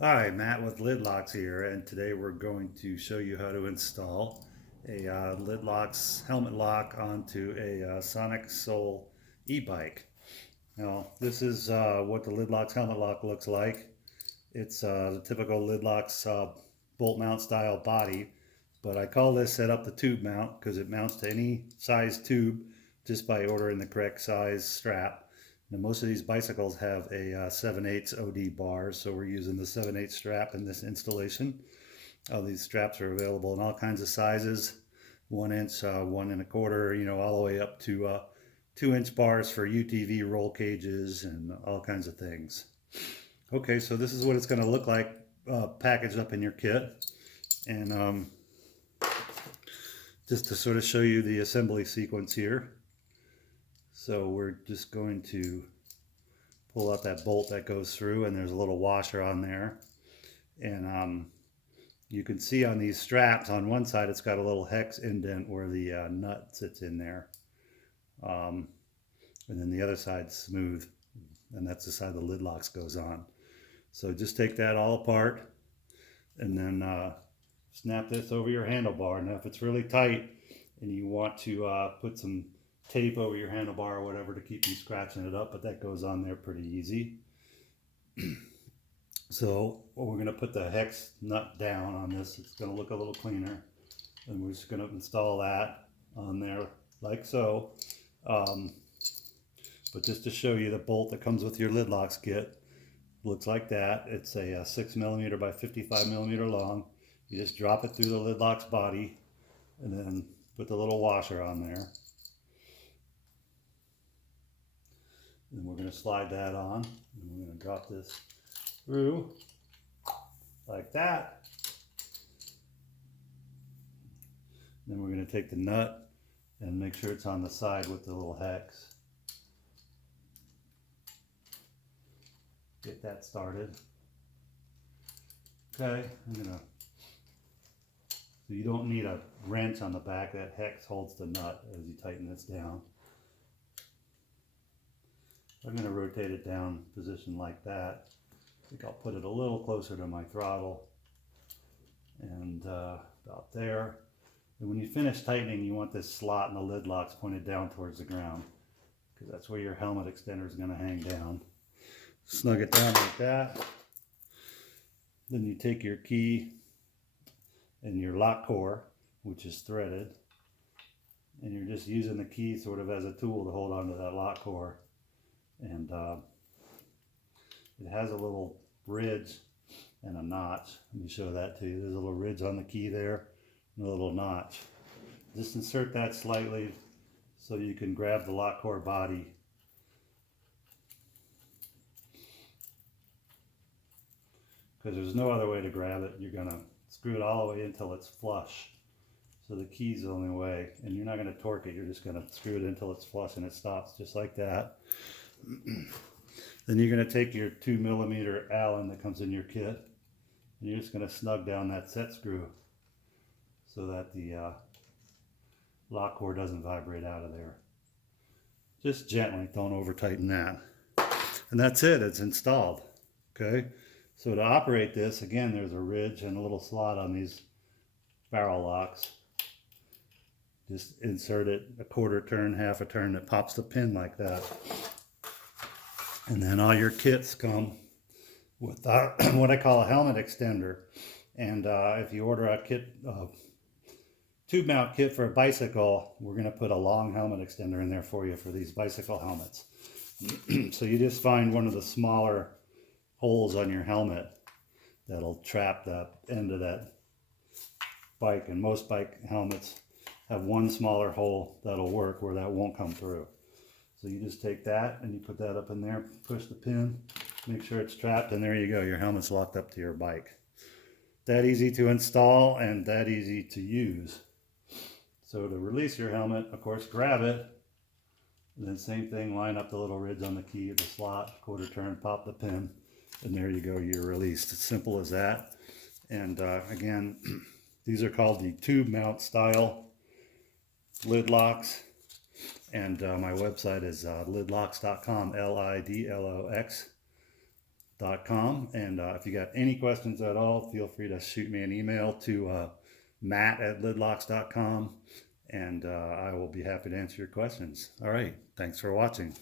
Hi, Matt with Lidlox here, and today we're going to show you how to install a Lidlox helmet lock onto a Sonic Soul e-bike. Now, this is what the Lidlox helmet lock looks like. It's the typical Lidlox bolt mount style body, but I call this set up the tube mount because it mounts to any size tube just by ordering the correct size strap. Now, most of these bicycles have a 7/8 OD bar, so we're using the 7/8 strap in this installation. These straps are available in all kinds of sizes, 1 inch, 1 1/4, all the way up to 2 inch bars for UTV roll cages and all kinds of things. Okay, so this is what it's going to look like packaged up in your kit. And just to sort of show you the assembly sequence here. So we're just going to pull out that bolt that goes through, and there's a little washer on there. And you can see on these straps, on one side it's got a little hex indent where the nut sits in there. Um, and then the other side's smooth, and that's the side the lid locks goes on. So just take that all apart and then snap this over your handlebar. Now if it's really tight and you want to put some tape over your handlebar or whatever to keep you scratching it up, but that goes on there pretty easy. So we're going to put the hex nut down on this. It's going to look a little cleaner, and we're just going to install that on there like so. But just to show you, the bolt that comes with your lid locks kit looks like that. It's a 6mm by 55mm long. You just drop it through the lid locks body and then put the little washer on there. And we're going to slide that on, and we're going to drop this through like that. Then we're going to take the nut and make sure it's on the side with the little hex. Get that started. Okay, so you don't need a wrench on the back. That hex holds the nut as you tighten this down. I'm going to rotate it down position like that. I think I'll put it a little closer to my throttle, and about there. And when you finish tightening, you want this slot in the lid locks pointed down towards the ground, because that's where your helmet extender is going to hang down. Snug it down like that. Then you take your key and your lock core, which is threaded, and you're just using the key sort of as a tool to hold onto that lock core. And it has a little ridge and a notch. Let me show that to you. There's a little ridge on the key there and a little notch. Just insert that slightly so you can grab the lock core body. Because there's no other way to grab it. You're going to screw it all the way until it's flush. So the key's the only way, and you're not going to torque it. You're just going to screw it until it's flush and it stops just like that. Then you're going to take your 2mm Allen that comes in your kit, and you're just going to snug down that set screw so that the lock core doesn't vibrate out of there. Just gently, don't over tighten that. And that's it, it's installed. Okay, so to operate this, again, there's a ridge and a little slot on these barrel locks. Just insert it a quarter turn, half a turn, that pops the pin like that. And then all your kits come with what I call a helmet extender. And if you order a kit, tube mount kit for a bicycle, we're going to put a long helmet extender in there for you for these bicycle helmets. So you just find one of the smaller holes on your helmet that'll trap the end of that bike, and most bike helmets have one smaller hole that'll work where that won't come through. So you just take that and you put that up in there, push the pin, make sure it's trapped, and there you go, your helmet's locked up to your bike. That easy to install and that easy to use. So to release your helmet, of course, grab it, and then same thing, line up the little ridge on the key of the slot, quarter turn, pop the pin, and there you go, you're released. It's simple as that. And again, these are called the tube mount style lid locks. And my website is lidlox.com, lidlox.com. lidlox.com. And if you got any questions at all, feel free to shoot me an email to matt@lidlox.com, and I will be happy to answer your questions. All right, thanks for watching.